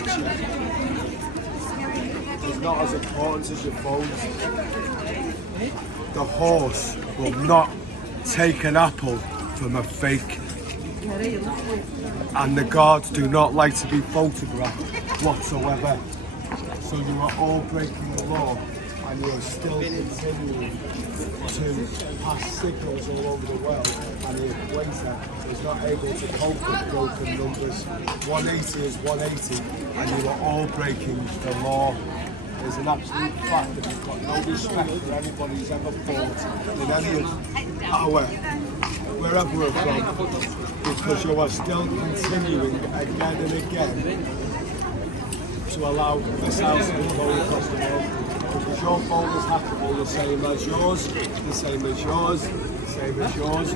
picture is not as important as your phones. The horse will not take an apple from a fake. And the guards do not like to be photographed whatsoever. So you are all breaking the law and you are still continuing to pass signals all over the world, and the equator is not able to cope with broken numbers. 180 is 180 and you are all breaking the law. It's an absolute fact that you've got no respect for anybody who's ever fought in any of our, wherever we're from, because you are still continuing again and again to allow missiles to be flown across the world. Because your phone is hackable, the same as yours, the same as yours, the same as yours.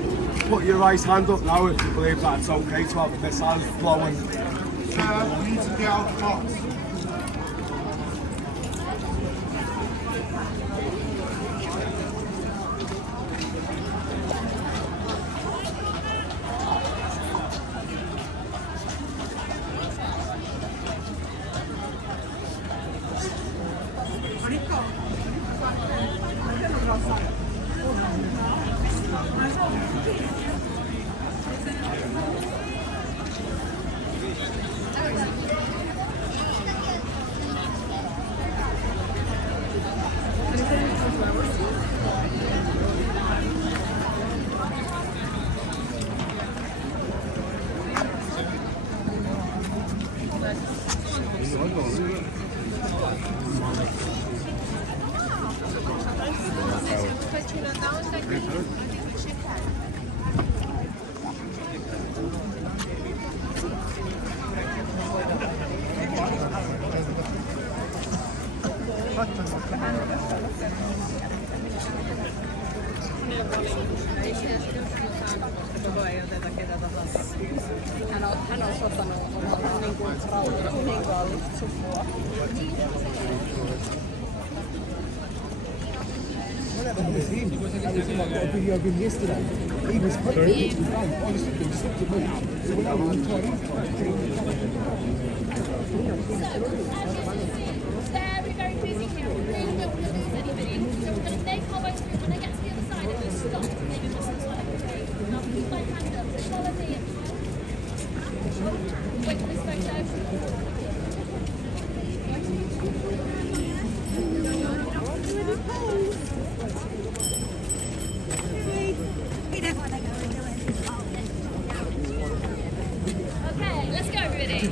Put your right hand up now if you believe that it's okay to have missiles flowing. We need to get out the box. Hän on sotanut omalta rauhallista sukua. That was him. That was him. I got a video of him yesterday. He was perfectly fine. Honestly, he stopped at me. So when I was tired, very, very busy here. We really don't want to lose anybody. So we're going to make our way through. When I get to the other side, I'm going to stop. Maybe this is what I can do. And I'll keep my hand up. So follow me. Wait for this photo. Okay, let's go everybody.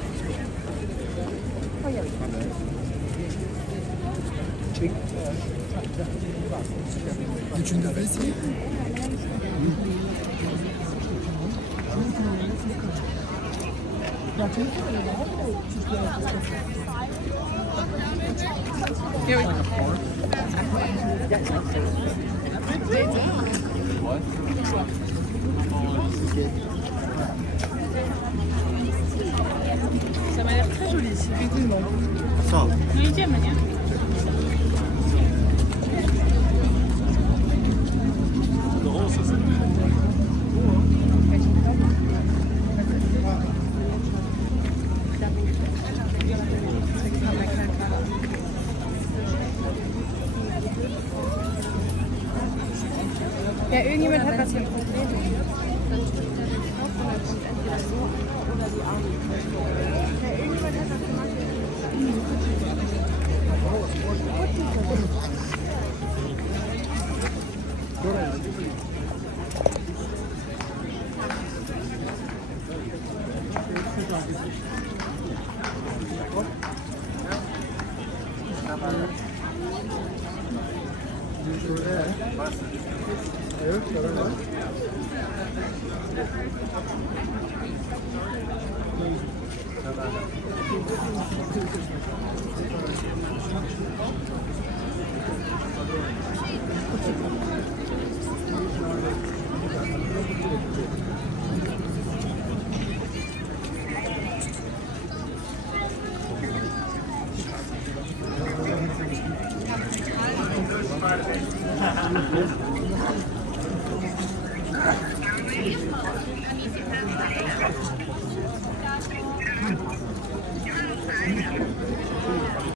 tu l'as essayé? Here we go. Ça m'a l'air très joli ici. So, No idziemy, nie? Ja, irgendjemand hat das hier Problem. Ja, irgendjemand hat das gemacht.